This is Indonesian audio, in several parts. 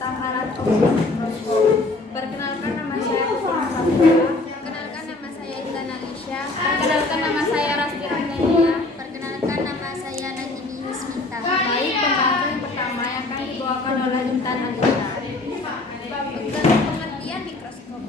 tentang alat optik mikroskop. Perkenalkan, nama saya Putri Sabila. Perkenalkan, nama saya Intan Alisha. Perkenalkan, nama saya Rasti Ramdhania. Perkenalkan, nama saya Najmi Yusmita. Baik, pembahasan yang pertama yang akan dibawakan oleh Intan Alisha. Pengertian mikroskop.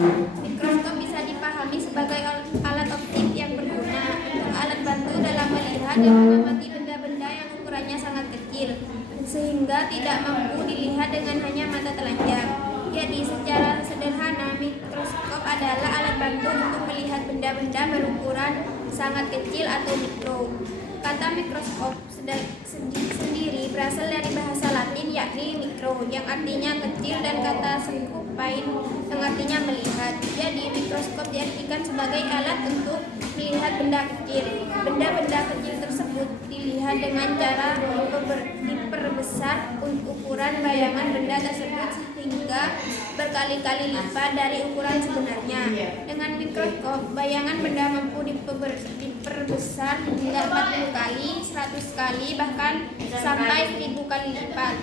Mikroskop bisa dipahami sebagai alat optik yang berguna untuk alat bantu dalam melihat dan mengamati benda-benda yang ukurannya sangat kecil, sehingga tidak mampu dilihat dengan hanya mata telanjang. Jadi, secara sederhana, mikroskop adalah alat bantu untuk melihat benda-benda berukuran sangat kecil atau mikro. Kata mikroskop sendiri berasal dari bahasa Latin yakni mikro, yang artinya kecil, dan kata scopain yang artinya melihat. Jadi, mikroskop diartikan sebagai alat untuk melihat benda kecil. Benda-benda kecil tersebut dilihat dengan cara diperbesar ukuran bayangan benda tersebut sehingga berkali-kali lipat dari ukuran sebenarnya. Dengan mikroskop, bayangan benda mampu diperbesar hingga 40 kali, 100 kali, bahkan sampai 1000 kali lipat.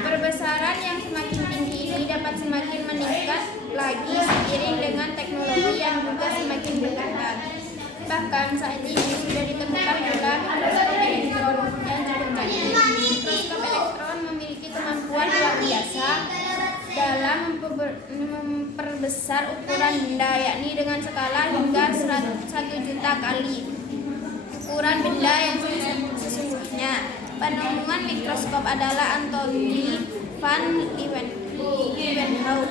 Perbesaran yang semakin tinggi ini dapat semakin meningkat lagi seiring dengan teknologi yang juga semakin berkembang. Bahkan saat ini sudah ditemukan pula mikroskop elektron yang cukup canggih. Mikroskop elektron memiliki kemampuan luar biasa dalam memperbesar ukuran benda, yakni dengan skala hingga 1 juta kali ukuran benda yang sesungguhnya. Penemuan mikroskop adalah Anthony van Leeuwenhoek.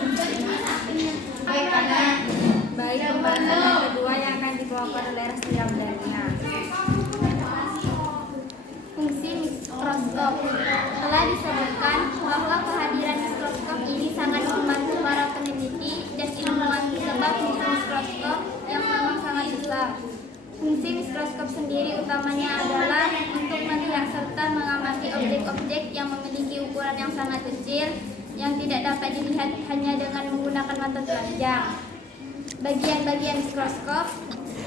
Baik, pembahasan yang kedua yang akan dibawakan oleh Rasti Ramdhania. Fungsi mikroskop. Telah disebutkan bahwa kehadiran mikroskop ini sangat membantu para peneliti dan ilmuwan sebab fungsi mikroskop yang memang sangat besar. Fungsi mikroskop sendiri utamanya adalah untuk melihat serta mengamati objek-objek yang memiliki ukuran yang sangat kecil yang tidak dapat dilihat hanya dengan menggunakan mata telanjang. Bagian-bagian mikroskop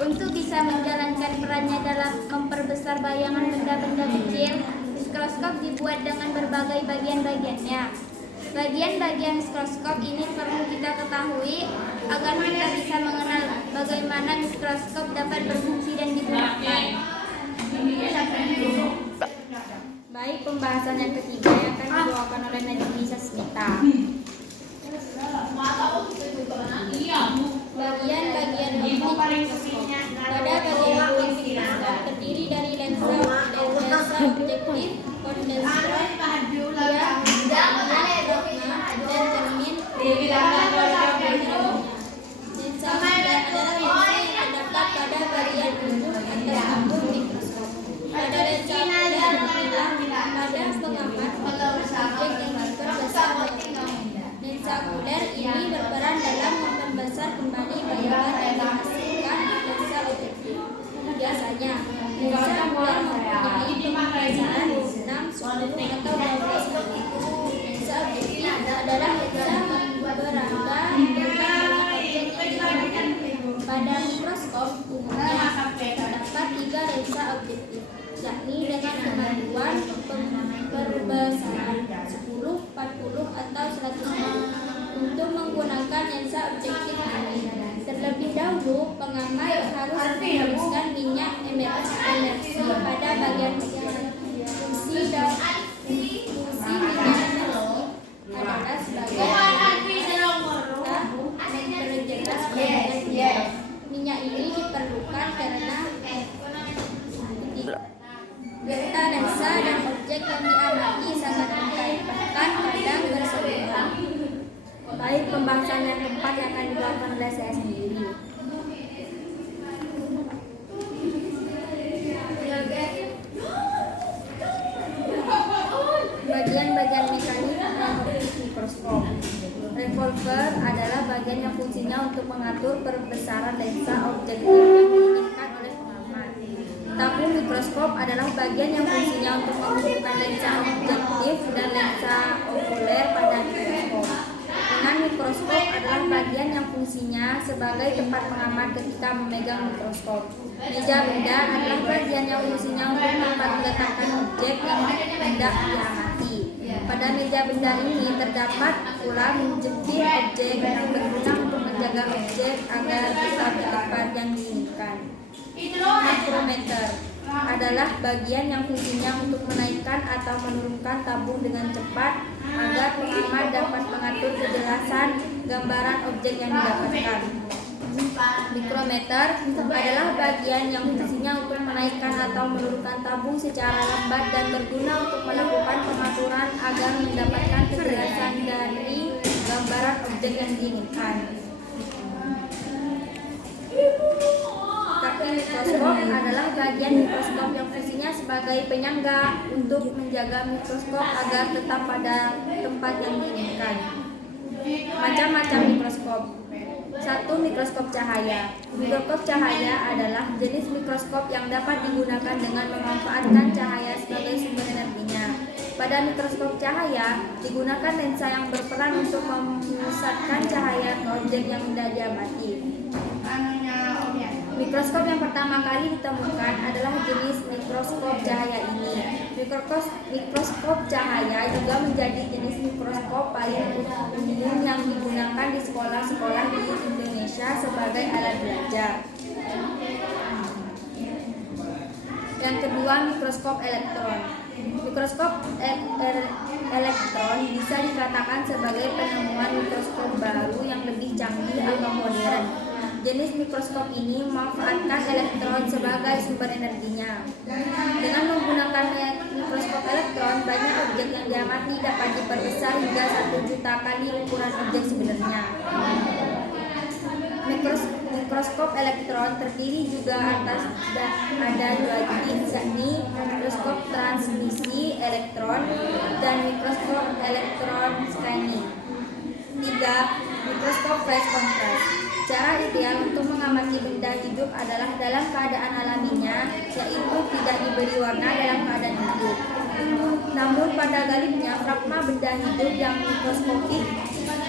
untuk bisa menjalankan perannya dalam memperbesar bayangan benda-benda kecil, mikroskop dibuat dengan berbagai bagian-bagiannya. Bagian-bagian mikroskop ini perlu kita ketahui agar kita bisa mengenal bagaimana mikroskop dapat berfungsi dan digunakan. Baik, pembahasan yang ketiga yang akan dibawakan oleh Najmi Yusmita. Bagian-bagian optik mikroskop. Pada bagian optik mikroskop terdiri dari lensa objektif, kondensor, dan cermin. Lensa adalah lensa yang terdapat pada bagian ujung atas tabung mikroskop. Pada lensa adalah pada pengamat objek yang diperbesar bayangan. Lensa okuler ini berperan dalam memperbesar kembali bayangan yang dihasilkan lensa objektif. Biasanya, lensa okuler mempunyai pemeriksaan 6, 10, atau 12 kali. Lensa objektif adalah lensa berangka dengan objek yang digunakan. Pada mikroskop umumnya terdapat 3 lensa objektif, yakni dengan kemampuan perbesaran 10, 40, atau 100 untuk menggunakan lensa objektif ini. Terlebih dahulu, pengamat harus meneruskan minyak emersi pada bagian fungsi minyak emersi adalah sebagai memperjelas bayangan. Minyak ini diperlukan karena delta lensa dan objek yang diamati sangat dekat, bahkan kadang bersebelahan. Baik, pembahasan yang keempat yang akan dibawakan oleh saya sendiri. Bagian-bagian mekanik dan optik mikroskop. Revolver adalah bagian yang fungsinya untuk mengatur perbesaran lensa objektif yang diinginkan oleh pengamat. Tabung mikroskop adalah bagian yang fungsinya untuk menghubungkan lensa objektif dan lensa okuler pada mikroskop. Dengan mikroskop adalah bagian yang fungsinya sebagai tempat pengamat ketika memegang mikroskop. Meja benda adalah bagian yang fungsinya untuk tempat meletakkan objek yang hendak diamati. Pada meja benda ini terdapat pula menjepit objek yang berguna untuk menjaga objek agar tetap di tempat yang diinginkan. Mikrometer adalah bagian yang fungsinya untuk menaikkan atau menurunkan tabung dengan cepat agar pengamat dapat mengatur kejelasan gambaran objek yang didapatkan. Mikrometer adalah bagian yang fungsinya untuk menaikkan atau menurunkan tabung secara lambat dan berguna untuk melakukan pengaturan agar mendapatkan kejelasan dari gambaran objek yang diinginkan. Tapi mikroskop adalah bagian mikroskop yang fungsinya sebagai penyangga untuk menjaga mikroskop agar tetap pada tempat yang diinginkan. Macam-macam mikroskop. 1. Mikroskop cahaya. Mikroskop cahaya adalah jenis mikroskop yang dapat digunakan dengan memanfaatkan cahaya sebagai sumber energinya. Pada mikroskop cahaya digunakan lensa yang berperan untuk memusatkan cahaya ke objek yang hendak diamati. Mikroskop yang pertama kali ditemukan adalah jenis mikroskop cahaya ini. Mikroskop cahaya juga menjadi jenis mikroskop paling umum yang digunakan di sekolah-sekolah di Indonesia sebagai alat belajar. Yang kedua, mikroskop elektron. Mikroskop elektron bisa dikatakan sebagai penemuan mikroskop baru yang lebih canggih atau modern. Jenis mikroskop ini memanfaatkan elektron sebagai sumber energinya. Dengan menggunakan mikroskop elektron, banyak objek yang diamati dapat diperbesar hingga 1 juta kali ukuran objek sebenarnya. Mikroskop elektron terdiri juga atas ada 2 jenis, yakni mikroskop transmisi elektron dan mikroskop elektron scanning. 3. Mikroskop flash contrast. Cara ideal untuk mengamati benda hidup adalah dalam keadaan alaminya, yaitu tidak diberi warna dalam keadaan hidup. Namun pada galibnya fragma benda hidup yang mikroskopik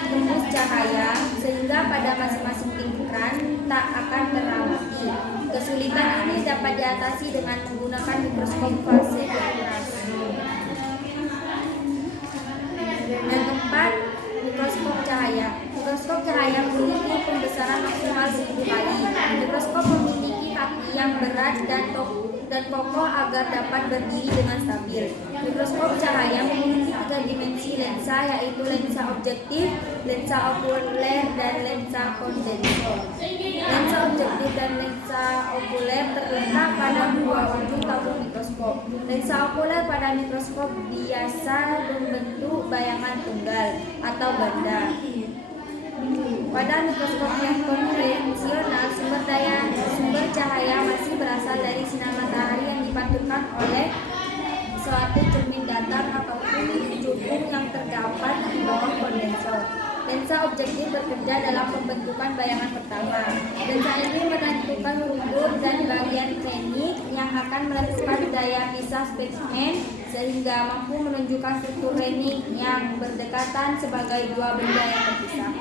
tembus cahaya, sehingga pada masing-masing tingkatan tak akan teramati. Kesulitan ini dapat diatasi dengan menggunakan mikroskop fase contrast. Yang keempat, mikroskop cahaya. Mikroskop cahaya memiliki pembesaran maksimal 1000 kali. Mikroskop memiliki kaki yang berat dan kokoh agar dapat berdiri dengan stabil. Mikroskop cahaya memiliki 3 dimensi lensa, yaitu lensa objektif, lensa okuler, dan lensa kondensor. Lensa objektif dan lensa okuler terletak pada 2 ujung tabung mikroskop. Lensa okuler pada mikroskop biasa membentuk bayangan tunggal atau ganda. Pada mikroskop yang konvensional, sumber cahaya masih berasal dari sinar matahari yang dipantulkan oleh suatu cermin datar ataupun jukung yang terdapat di bawah kondensor. Lensa objektif bekerja dalam pembentukan bayangan pertama. Lensa ini menentukan struktur dan bagian teknik yang akan melakukan daya pisah spesimen sehingga mampu menunjukkan struktur teknik yang berdekatan sebagai 2 benda yang terpisah.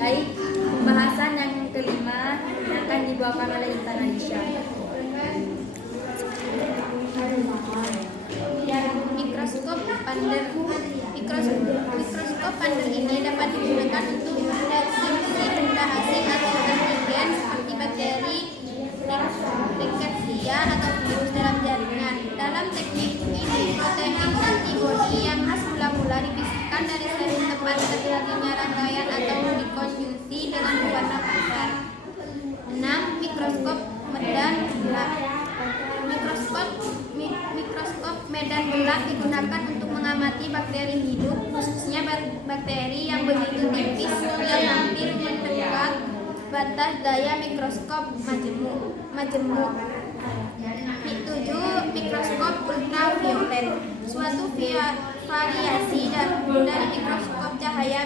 Baik, pembahasan yang kelima yang akan dibawakan oleh Intan Alisha. Mikroskop Pander. Mikroskop Pander ini dapat digunakan untuk mendeteksi benda asing atau antigen seperti bakteri, rickettsia atau virus dalam jaringan. Dalam teknik ini, protein antibodi yang mula-mula dipisahkan dari sel tempat terjadinya rangkaian atau dikonjungsi dengan warna pasar. 6. Mikroskop medan bulat. Mikroskop medan bulat digunakan untuk mengamati bakteri hidup, khususnya bakteri yang begitu tipis yang hampir mendekat batas daya mikroskop majemuk. 7. Mikroskop ultraviolet. Suatu variasi dari mikroskop cahaya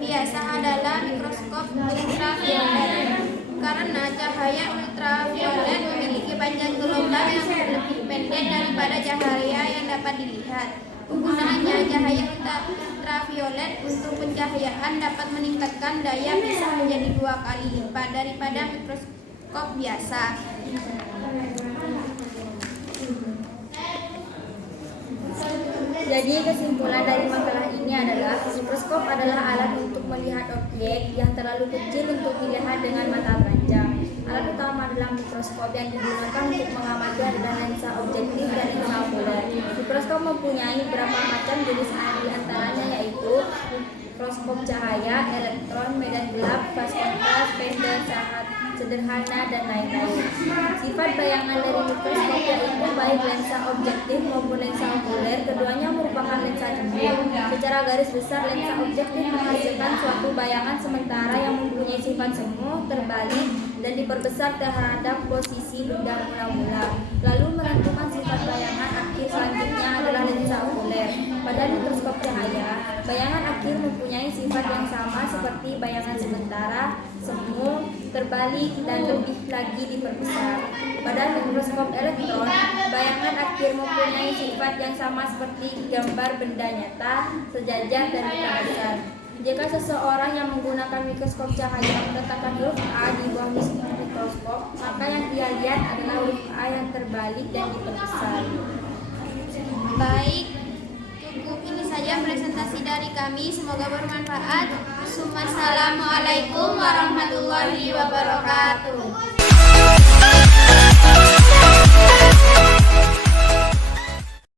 biasa adalah mikroskop ultraviolet. Karena cahaya ultraviolet memiliki panjang gelombang yang lebih pendek daripada cahaya yang dapat dilihat. Penggunaannya, cahaya ultraviolet untuk pencahayaan dapat meningkatkan daya pisah menjadi 2 kali lipat daripada mikroskop biasa. Jadi kesimpulan dari makalah ini adalah mikroskop adalah alat untuk melihat objek yang terlalu kecil untuk dilihat dengan mata telanjang. Alat utama dalam mikroskop yang digunakan untuk mengamati adalah lensa objektif dan lensa okuler. Mikroskop mempunyai beberapa macam jenis, di antaranya yaitu mikroskop cahaya, elektron, medan gelap, fast kontras, pendek, sangat sederhana, dan lain-lain. Sifat bayangan dari mikroskop yaitu baik lensa objektif maupun lensa okuler, keduanya merupakan lensa jumbo. Secara garis besar, lensa objektif menghasilkan suatu bayangan sementara yang mempunyai sifat semu, terbalik, dan diperbesar terhadap posisi benda mula-mula. Lalu menentukan sifat bayangan akhir selanjutnya adalah lensa okuler. Pada mikroskop cahaya, bayangan akhir mempunyai sifat yang sama seperti bayangan sementara, semu, terbalik, dan lebih lagi diperbesar. Pada mikroskop elektron, bayangan akhir mempunyai sifat yang sama seperti gambar benda nyata, sejajar, dan diperbesar. Jika seseorang yang menggunakan mikroskop cahaya meletakkan huruf A di bawah mikroskop, maka yang dia lihat adalah huruf A yang terbalik dan diperbesar. Baik, cukup ini saja presentasi dari kami. Semoga bermanfaat. Assalamualaikum warahmatullahi wabarakatuh.